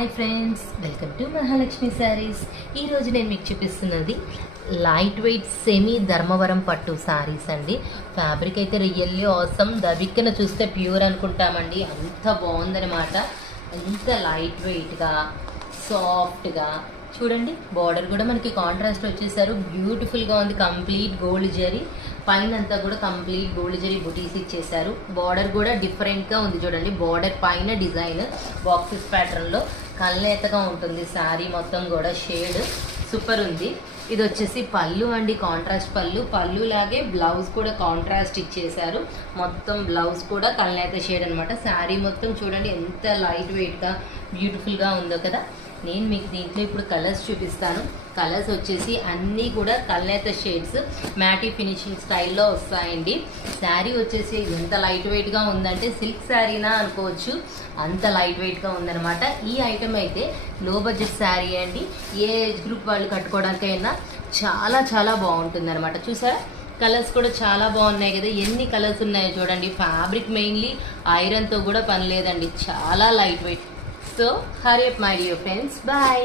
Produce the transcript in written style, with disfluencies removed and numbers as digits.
Hi friends, welcome to Mahalakshmi saris. ఈరోజు నేను మీకు చూపిస్తున్నది లైట్ వెయిట్ సెమీ ధర్మవరం పట్టు శారీస్ అండి. ఫ్యాబ్రిక్ అయితే రియల్లీ ఆసమ్. దవిక్కన చూస్తే ప్యూర్ అనుకుంటామండి, అంత బాగుందనమాట. ఎంత లైట్ వెయిట్గా సాఫ్ట్గా చూడండి. బార్డర్ కూడా మనకి కాంట్రాస్ట్ వచ్చేసారు, బ్యూటిఫుల్గా ఉంది. కంప్లీట్ గోల్డ్ జరీ పైన అంతా కూడా కంప్లీట్ గోల్డ్ జరీ బుటీస్ ఇచ్చేసారు. బార్డర్ కూడా డిఫరెంట్గా ఉంది చూడండి. బార్డర్ పైన డిజైన్ బాక్సెస్ ప్యాటర్న్లో కళ్ళేతగా ఉంటుంది. శారీ మొత్తం కూడా షేడ్ సూపర్ ఉంది. ఇది వచ్చేసి పళ్ళు అండి, కాంట్రాస్ట్ పళ్ళు లాగే బ్లౌజ్ కూడా కాంట్రాస్ట్ ఇచ్చేసారు. మొత్తం బ్లౌజ్ కూడా కళ్ళనేత షేడ్ అనమాట. శారీ మొత్తం చూడండి ఎంత లైట్ వెయిట్గా బ్యూటిఫుల్గా ఉందో కదా. నేను మీకు దీంట్లో ఇప్పుడు కలర్స్ చూపిస్తాను. కలర్స్ వచ్చేసి అన్నీ కూడా కళ్ళనేత షేడ్స్, మ్యాటీ ఫినిషింగ్ స్టైల్లో వస్తాయండి. శారీ వచ్చేసి ఎంత లైట్ వెయిట్గా ఉందంటే సిల్క్ శారీనా అనుకోవచ్చు, అంత లైట్ వెయిట్గా ఉందన్నమాట. ఈ ఐటమ్ అయితే లో బడ్జెట్ శారీ అండి. ఏ ఏజ్ గ్రూప్ వాళ్ళు కట్టుకోవడానికైనా చాలా చాలా బాగుంటుంది అనమాట. చూసారా, కలర్స్ కూడా చాలా బాగున్నాయి కదా. ఎన్ని కలర్స్ ఉన్నాయో చూడండి. ఫ్యాబ్రిక్ మెయిన్లీ ఐరన్తో కూడా పని లేదండి, చాలా light weight. So hurry up my dear friends, bye.